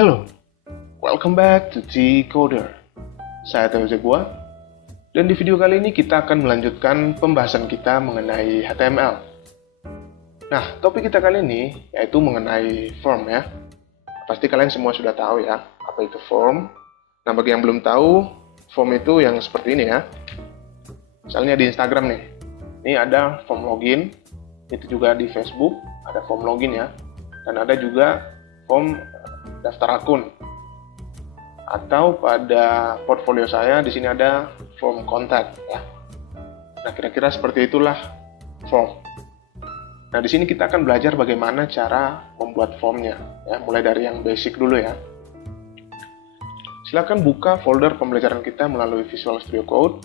Hello, welcome back to T-Coder. Saya Theo Zegua, dan di video kali ini kita akan melanjutkan pembahasan kita mengenai HTML. Nah, topik kita kali ini yaitu mengenai form ya. Pasti kalian semua sudah tahu ya, apa itu form. Nah, bagi yang belum tahu, form itu yang seperti ini ya. Misalnya di Instagram nih, ini ada form login, itu juga di Facebook ada form login ya, dan ada juga form daftar akun. Atau pada portfolio saya di sini ada form kontak ya. Nah, kira-kira seperti itulah form. Nah, di sini kita akan belajar bagaimana cara membuat formnya ya, mulai dari yang basic dulu ya. Silakan buka folder pembelajaran kita melalui Visual Studio Code.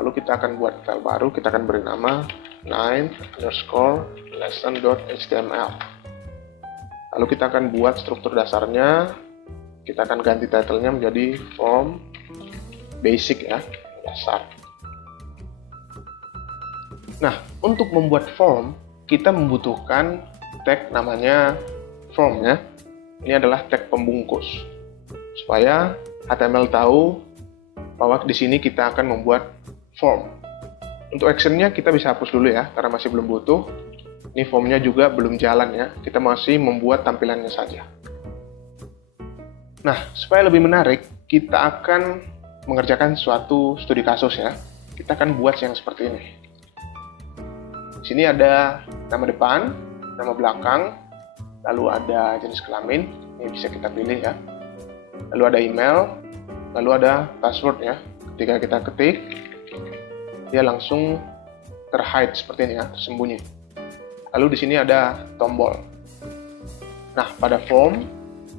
Lalu kita akan buat file baru, kita akan beri nama 9_lesson.html. Lalu kita akan buat struktur dasarnya, kita akan ganti title-nya menjadi form basic ya, dasar. Nah, untuk membuat form, kita membutuhkan tag namanya form ya. Ini adalah tag pembungkus, supaya HTML tahu bahwa di sini kita akan membuat form. Untuk actionnya kita bisa hapus dulu ya, karena masih belum butuh. Ini formnya juga belum jalan ya, kita masih membuat tampilannya saja. Nah, supaya lebih menarik, kita akan mengerjakan suatu studi kasus ya. Kita akan buat yang seperti ini. Di sini ada nama depan, nama belakang, lalu ada jenis kelamin, ini bisa kita pilih ya. Lalu ada email, lalu ada password ya. Ketika kita ketik, dia langsung terhide seperti ini ya, tersembunyi. Lalu di sini ada tombol. Nah, pada form,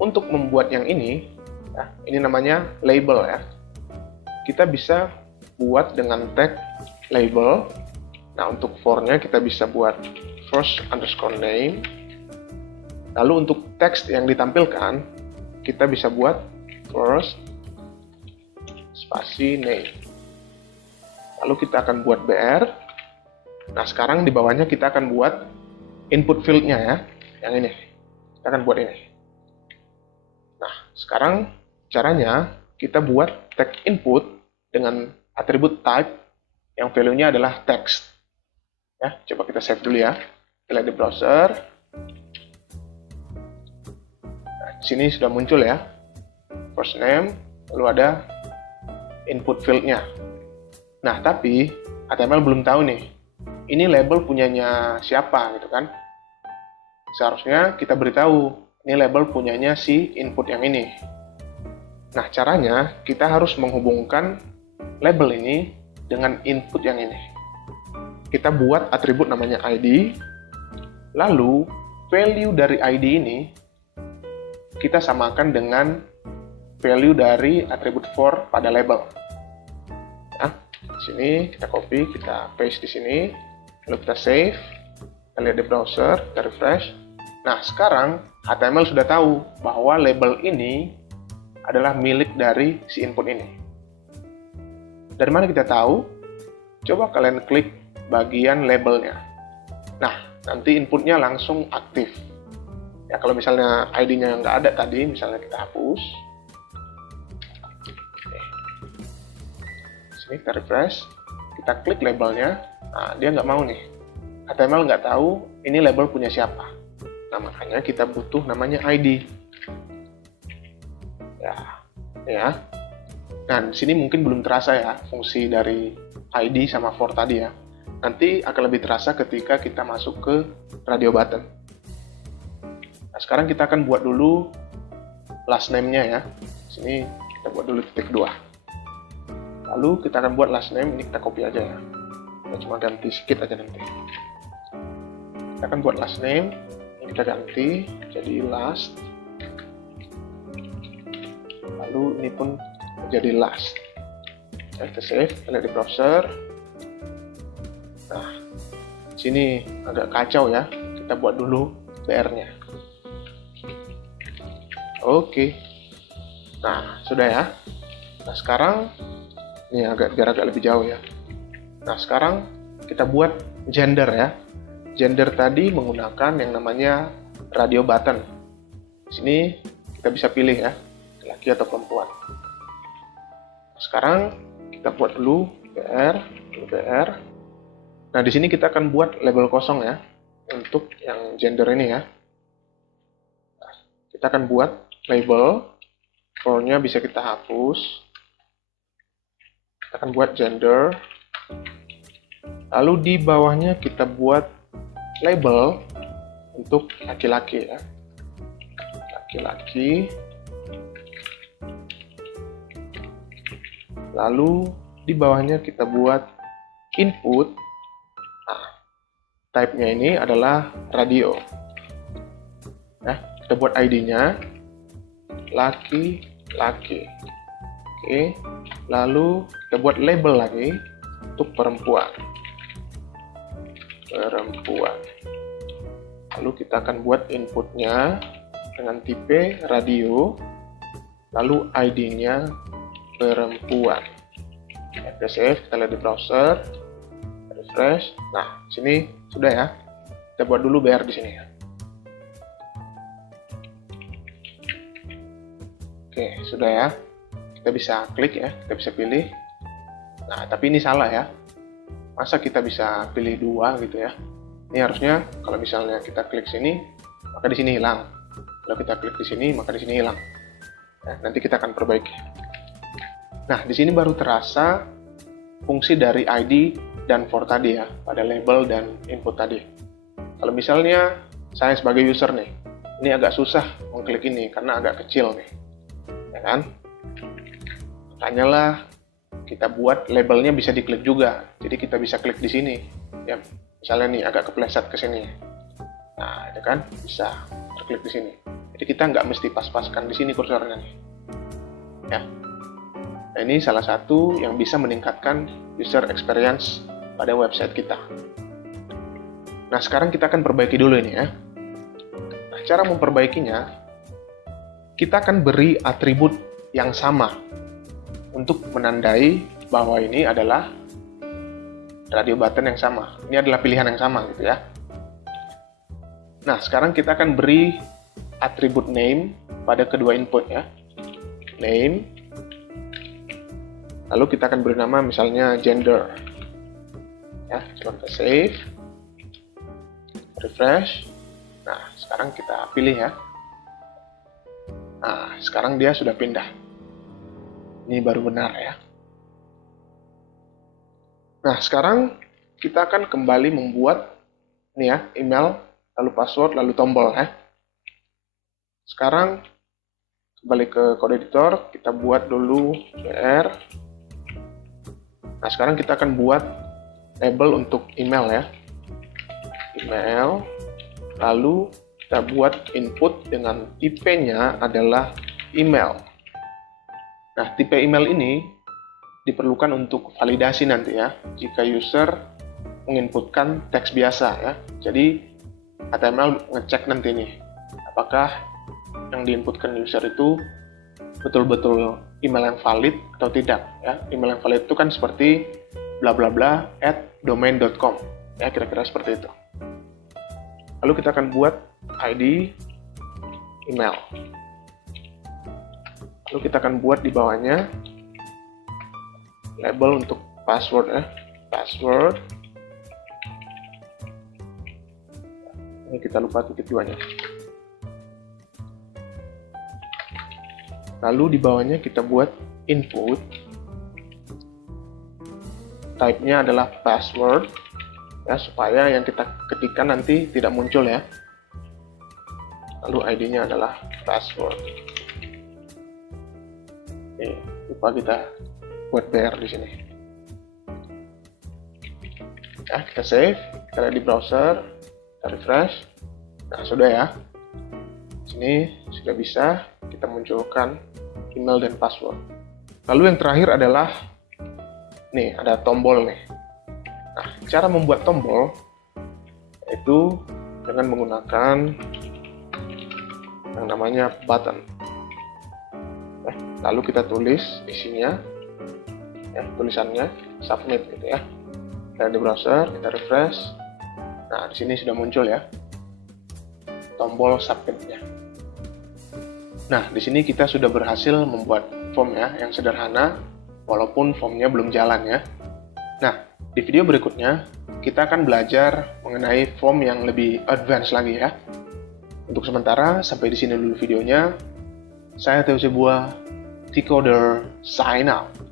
untuk membuat yang ini, ya, ini namanya label ya. Kita bisa buat dengan tag label. Nah, untuk formnya kita bisa buat first_name. Lalu untuk teks yang ditampilkan, kita bisa buat first spasi name. Lalu kita akan buat BR. Nah, sekarang di bawahnya kita akan buat input field-nya ya, yang ini. Kita akan buat ini. Nah, sekarang caranya kita buat tag input dengan atribut type yang value-nya adalah text. Ya, coba kita save dulu ya. Kita lihat di browser. Nah, di sini sudah muncul ya. First name, lalu ada input field-nya. Nah, tapi HTML belum tahu nih, ini label punyanya siapa gitu kan. Seharusnya kita beritahu, ini label punyanya si input yang ini. Nah, caranya kita harus menghubungkan label ini dengan input yang ini. Kita buat atribut namanya ID, lalu value dari ID ini kita samakan dengan value dari atribut for pada label. Nah, di sini kita copy, kita paste di sini, lalu kita save, kita lihat di browser, kita refresh. Nah, sekarang HTML sudah tahu bahwa label ini adalah milik dari si input ini. Dari mana kita tahu? Coba kalian klik bagian labelnya. Nah, nanti inputnya langsung aktif. Ya, kalau misalnya ID-nya nggak ada tadi, misalnya kita hapus. Sini kita refresh, kita klik labelnya. Nah, dia nggak mau nih. HTML nggak tahu ini label punya siapa. Nah, makanya kita butuh namanya ID. Ya. Nah, di sini mungkin belum terasa ya fungsi dari ID sama for tadi ya. Nanti akan lebih terasa ketika kita masuk ke radio button. Nah, sekarang kita akan buat dulu last name-nya ya. Di sini kita buat dulu titik 2. Lalu kita akan buat last name, ini kita copy aja ya. Kita cuma ganti sedikit aja nanti. Kita akan buat last name, ini kita ganti jadi last. Lalu ini pun menjadi last. Kita save, kita lihat di browser. Nah, sini agak kacau ya. Kita buat dulu BR-nya. Oke. Nah, sudah ya. Nah, sekarang ini biar agak lebih jauh ya. Nah, sekarang kita buat gender ya. Gender tadi menggunakan yang namanya radio button. Di sini kita kita bisa pilih ya, laki atau perempuan. Sekarang kita buat dulu BR. Nah, di sini kita akan buat label kosong ya, untuk yang gender ini ya. Nah, kita akan buat label, for-nya bisa kita hapus. Kita akan buat gender. Lalu di bawahnya kita buat label untuk laki-laki ya. Laki-laki. Lalu di bawahnya kita buat input. Nah, type-nya ini adalah radio. Nah, kita buat ID-nya laki-laki. Oke. Lalu kita buat label lagi untuk perempuan. Lalu kita akan buat inputnya dengan tipe radio, lalu ID-nya perempuan. Kita save, kita lihat di browser, refresh. Nah, sini sudah ya. Kita buat dulu BR di sini ya. Oke, sudah ya. Kita bisa klik ya, kita bisa pilih. Nah, tapi ini salah ya. Masa kita bisa pilih dua gitu ya? Ini harusnya kalau misalnya kita klik sini, maka di sini hilang. Kalau kita klik di sini, maka di sini hilang. Nah, nanti kita akan perbaiki. Nah, di sini baru terasa fungsi dari ID dan for tadi ya, pada label dan input tadi. Kalau misalnya saya sebagai user nih, ini agak susah mengklik ini karena agak kecil nih, ya kan? Makanya kita buat labelnya bisa diklik juga. Jadi kita bisa klik di sini. Ya, misalnya nih agak kepleset ke sini. Nah, itu kan bisa terklik di sini. Jadi kita nggak mesti pas-paskan di sini kursornya nih. Ya. Nah, ini salah satu yang bisa meningkatkan user experience pada website kita. Nah, sekarang kita akan perbaiki dulu ini ya. Nah, cara memperbaikinya, kita akan beri atribut yang sama untuk menandai bahwa ini adalah radio button yang sama. Ini adalah pilihan yang sama gitu ya. Nah, sekarang kita akan beri atribut name pada kedua input ya. Name. Lalu kita akan beri nama misalnya gender. Ya, coba kita save. Refresh. Nah, sekarang kita pilih ya. Nah, sekarang dia sudah pindah. Ini baru benar ya. Nah, sekarang kita akan kembali membuat ini ya, email, lalu password, lalu tombol ya. Sekarang kembali ke code editor, kita buat dulu BR. Nah, sekarang kita akan buat label untuk email ya. Email, lalu kita buat input dengan tipe-nya adalah email. Nah, tipe email ini diperlukan untuk validasi nanti ya, jika user menginputkan teks biasa ya. Jadi, HTML ngecek nanti nih, apakah yang diinputkan user itu betul-betul email yang valid atau tidak ya. Email yang valid itu kan seperti bla bla bla @domain.com ya, kira-kira seperti itu. Lalu kita akan buat ID email. Lalu kita akan buat di bawahnya label untuk password ya. Password. Ini kita lupa titik duanya. Lalu di bawahnya kita buat input. Type-nya adalah password ya, supaya yang kita ketikkan nanti tidak muncul ya. Lalu ID-nya adalah password. Nih, lupa kita buat BR di sini. Ya, kita save, kita lihat di browser, kita refresh. Nah, sudah ya. Sini sudah bisa kita munculkan email dan password. Lalu yang terakhir adalah nih, ada tombol nih. Nah, cara membuat tombol itu dengan menggunakan yang namanya button. Lalu kita tulis isinya, ya, tulisannya submit gitu ya. Dan di browser kita refresh. Nah, di sini sudah muncul ya tombol submitnya. Nah, di sini kita sudah berhasil membuat form ya, yang sederhana, walaupun formnya belum jalan ya. Nah, di video berikutnya, kita akan belajar mengenai form yang lebih advance lagi ya. Untuk sementara, sampai di sini dulu videonya. Saya Theo Sebuah, T-Coder, sign out.